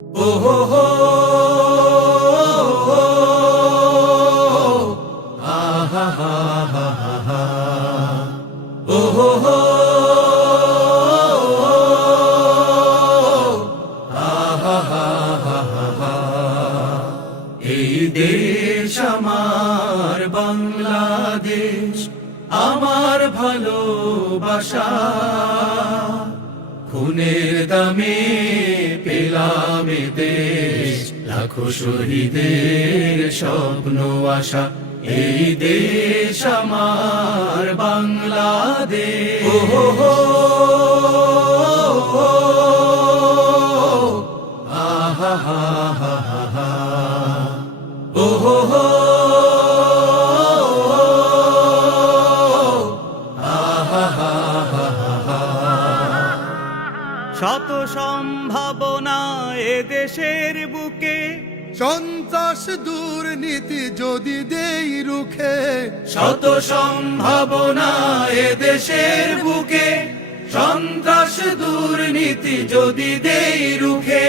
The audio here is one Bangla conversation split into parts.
ও হো হো, আহা হা হা হা হা, ও হো হো, আহা হা হা হা হা। এই দেশ আমার বাংলাদেশ, আমার ভালোবাসা, খুনের দামে পেলাম এ দেশ, লাখো শহীদের স্বপ্ন আশা। এই দেশ আমার বাংলাদেশ। ও হো হো, আহা হা হা হা হা, ও হো হো, আহা হা হা হা হা। শত সম্ভাবনা এ দেশের বুকে, সন্ত্রাস দুর্নীতি যদি দেই রুখে, শত সম্ভাবনা এ দেশের বুকে, সন্ত্রাস দুর্নীতি যদি দেই রুখে।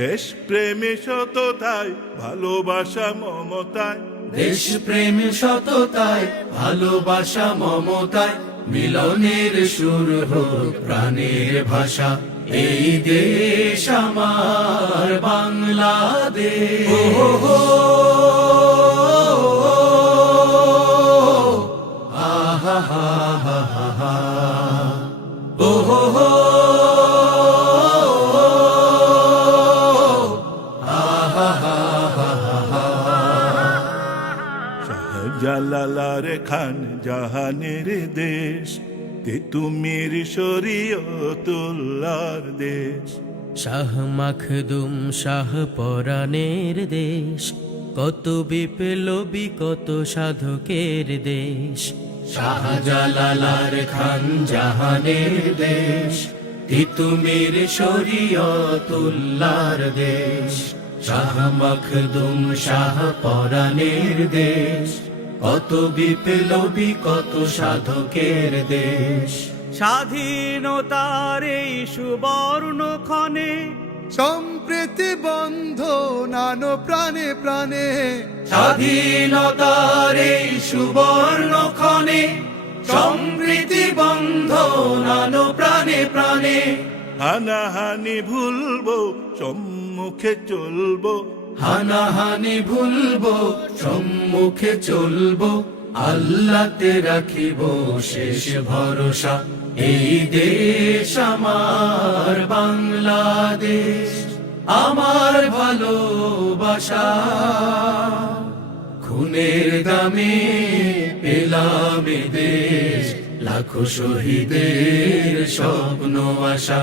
দেশ প্রেমে সততায় ভালোবাসা মমতায়, দেশ প্রেম সততায় ভালোবাসা মমতায়, মিলনের সুর হোক প্রাণের ভাষা। এই দেশ আমার বাংলাদেশ। ও হো হো, আহা হা হা হা হা, ও হো হো, আহা হা হা হা হা। শাহজালালার খান জাহানের দেশ, তিতুমির শরীয়তুল্লাহর দেশ। শাহ মাখদুম শাহ পরাণের দেশ, কত বিপ্লবী কত সাধকের দেশ। শাহজালালার খান জাহানের দেশ, তিতুমির শরীয়তুল্লাহর দেশ। শাহ মখদুম শাহ পরাণের দেশ, কত বিপ্লবী কত সাধকের দেশ। স্বাধীনতার এই সুবর্ণ ক্ষণে, সম্প্রীতি বন্ধ নানো প্রাণে প্রাণে, স্বাধীনতার এই সুবর্ণ ক্ষণে, সম্প্রীতি বন্ধ নানো প্রাণে প্রাণে। হানাহানি ভুলবো, সম্মুখে চলবো, হানাহানি ভুলবো, সম্মুখে চলবো, আল্লাহতে রাখিব শেষ ভরসা। এই দেশ আমার বাংলাদেশ, আমার ভালোবাসা, খুনের দামে পেলাম এ দেশ, লাখো শহীদের স্বপ্ন আশা।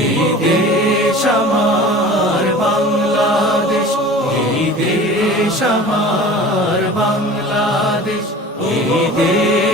এই দেশ আমার বাংলাদেশ, এই দেশ আমার বাংলাদেশ, এই দেশ